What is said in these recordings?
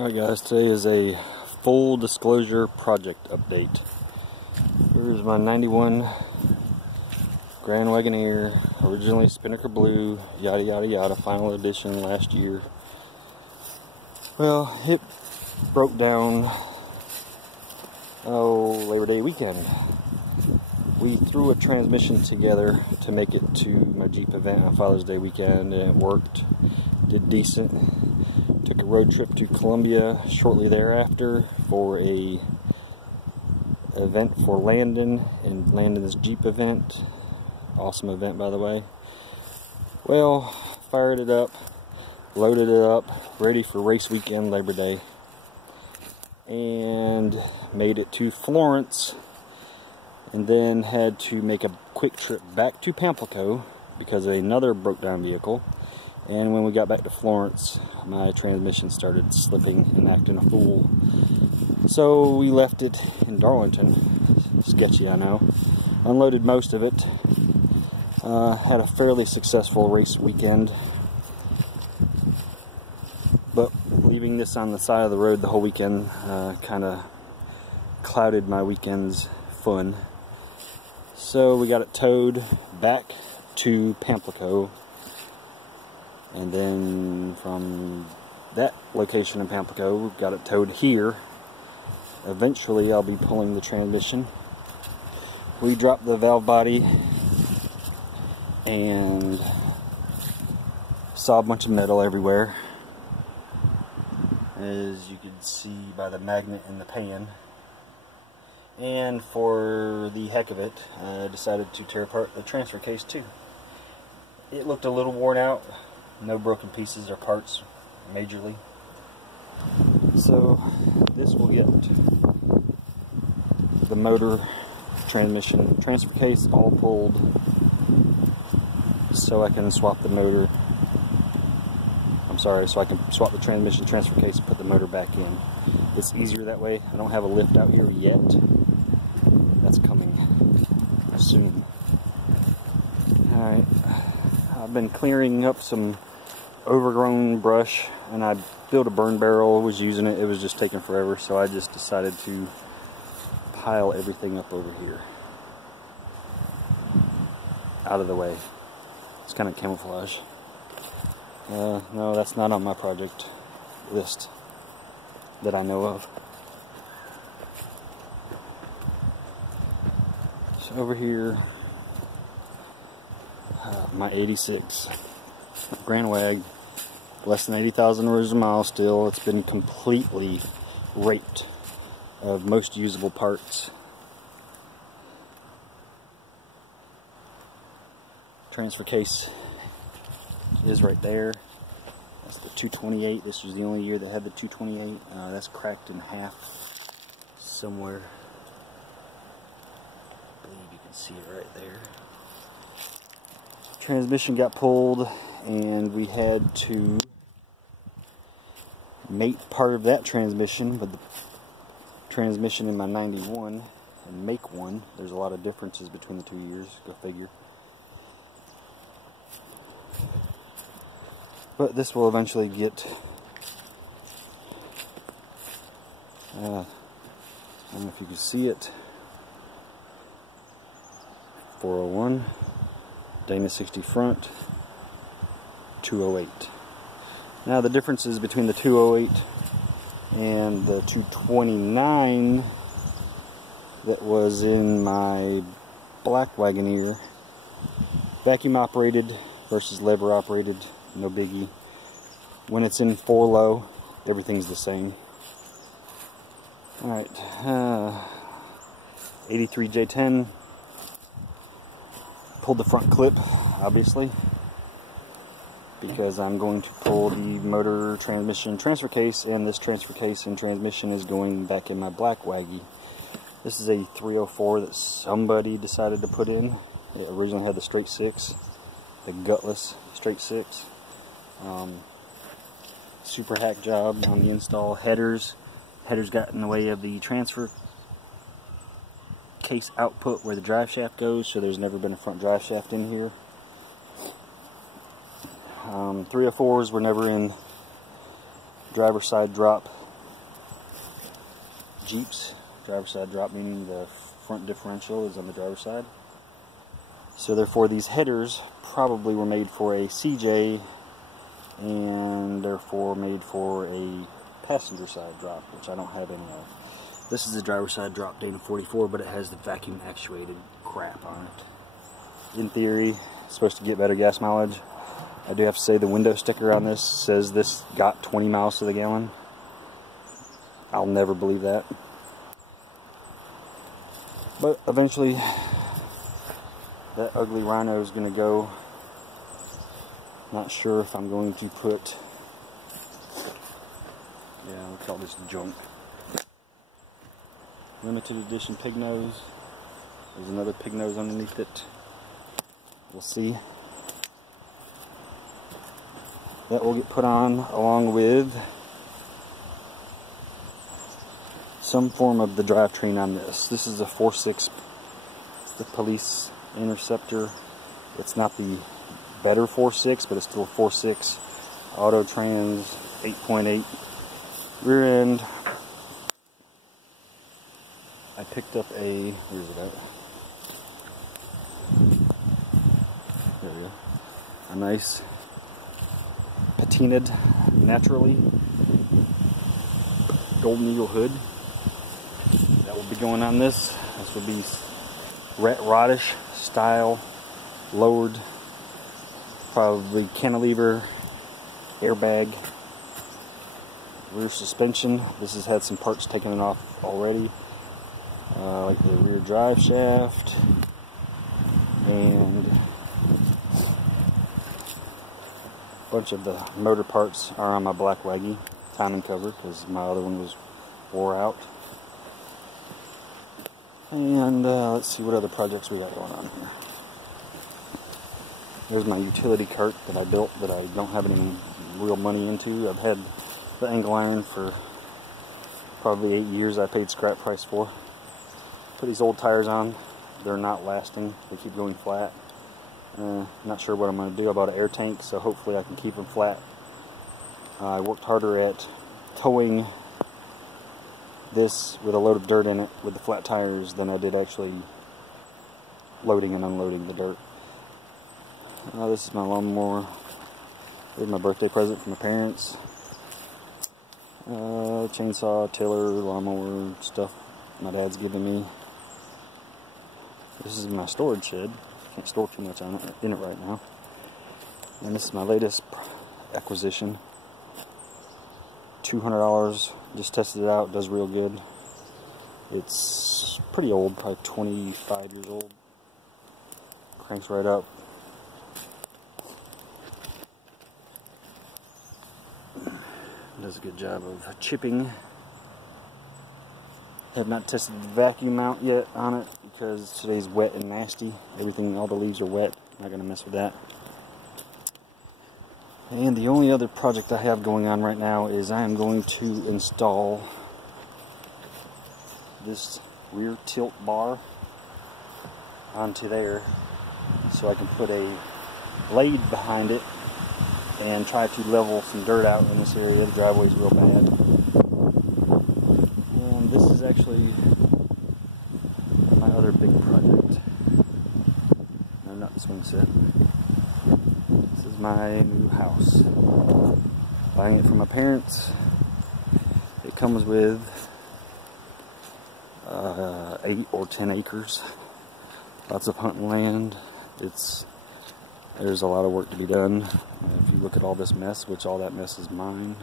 Alright guys, today is a full disclosure project update. Here's my 91 Grand Wagoneer, originally Spinnaker Blue, yada yada yada, final edition last year. Well, it broke down, Labor Day weekend. We threw a transmission together to make it to my Jeep event on Father's Day weekend, and it worked, did decent. Took a road trip to Columbia shortly thereafter for a event for Landon and Landon's Jeep event. Awesome event, by the way. Well, fired it up, loaded it up, ready for race weekend, Labor Day, and made it to Florence, and then had to make a quick trip back to Pamplico because of another broke down vehicle. And when we got back to Florence, my transmission started slipping and acting a fool. So we left it in Darlington. Sketchy, I know. Unloaded most of it. Had a fairly successful race weekend. But leaving this on the side of the road the whole weekend kind of clouded my weekend's fun. So we got it towed back to Pamplico. And then from that location in Pamplico, we've got it towed here. Eventually, I'll be pulling the transmission. We dropped the valve body and saw a bunch of metal everywhere, as you can see by the magnet in the pan. And for the heck of it, I decided to tear apart the transfer case too. It looked a little worn out. No broken pieces or parts, majorly. So this will get the motor, transmission, transfer case all pulled, so I can swap the motor. So I can swap the transmission, transfer case, and put the motor back in. It's easier that way. I don't have a lift out here yet. That's coming soon. Alright, I've been clearing up some overgrown brush, and I built a burn barrel, was using it, it was just taking forever, so I just decided to pile everything up over here out of the way. It's kind of camouflage. No, that's not on my project list that I know of. So over here, my 86 Grand Wag, less than 80,000 rows a mile still. It's been completely raped of most usable parts. Transfer case is right there. That's the 228. This was the only year that had the 228. That's cracked in half somewhere. I believe you can see it right there. Transmission got pulled, and we had to mate part of that transmission with the transmission in my 91 and make one. There's a lot of differences between the 2 years, go figure. But this will eventually get, I don't know if you can see it, 401, Dana 60 front, 208. Now the differences between the 208 and the 229 that was in my black Wagoneer, vacuum operated versus lever operated, no biggie. When it's in 4-low, everything's the same. Alright, 83 J10, pulled the front clip, obviously, because I'm going to pull the motor, transmission, transfer case, and this transfer case and transmission is going back in my black Waggy. This is a 304 that somebody decided to put in. It originally had the straight 6, the gutless straight 6. Super hack job on the install. Headers got in the way of the transfer case output where the drive shaft goes, so there's never been a front drive shaft in here. 304s were never in driver's side drop Jeeps. Driver's side drop, meaning the front differential is on the driver's side. So therefore these headers probably were made for a CJ and therefore made for a passenger side drop, which I don't have any of. This is the driver's side drop Dana 44, but it has the vacuum actuated crap on it. In theory, it's supposed to get better gas mileage. I do have to say the window sticker on this says this got 20 miles to the gallon. I'll never believe that. But eventually, that ugly Rhino is going to go. Not sure if I'm going to put, yeah, look at all this junk. Limited edition pig nose. There's another pig nose underneath it. We'll see. That will get put on along with some form of the drivetrain on this. This is a 4.6. It's the Police Interceptor. It's not the better 4.6, but it's still a 4.6. Auto trans, 8.8 rear end. I picked up a, where is it at? There we go. A nice patinaed naturally golden eagle hood that will be going on this. This will be rat rodish style, lowered, probably cantilever, airbag, rear suspension. This has had some parts taken off already, like the rear drive shaft and a bunch of the motor parts are on my black Waggy timing cover because my other one was wore out. And let's see what other projects we got going on here. There's my utility cart that I built that I don't have any real money into. I've had the angle iron for probably 8 years. I paid scrap price for. Put these old tires on. They're not lasting. They keep going flat. Not sure what I'm going to do. I bought an air tank, so hopefully I can keep them flat. I worked harder at towing this with a load of dirt in it with the flat tires than I did actually loading and unloading the dirt. This is my lawnmower. This is my birthday present from my parents. Chainsaw, tiller, lawnmower stuff my dad's giving me. This is my storage shed. Can't store too much on it in it right now. And this is my latest acquisition. $200. Just tested it out. Does real good. It's pretty old, probably 25 years old. Cranks right up. Does a good job of chipping. Have not tested the vacuum mount yet on it because today's wet and nasty. Everything, all the leaves are wet. Not gonna mess with that. And the only other project I have going on right now is I am going to install this rear tilt bar onto there so I can put a blade behind it and try to level some dirt out in this area. The driveway's real bad. And this is actually my other big project. No, not the swing set. This is my new house. Buying it from my parents. It comes with 8 or 10 acres. Lots of hunting land. There's a lot of work to be done. If you look at all this mess, which all that mess is mine.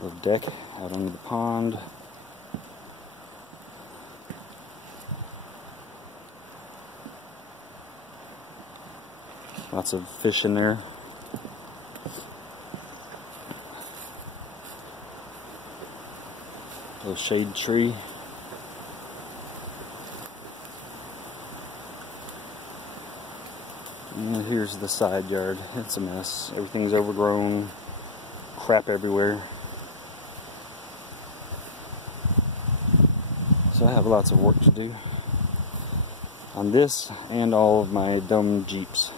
Little deck out under the pond. Lots of fish in there. Little shade tree. And here's the side yard. It's a mess. Everything's overgrown. Crap everywhere. So I have lots of work to do on this and all of my dumb Jeeps.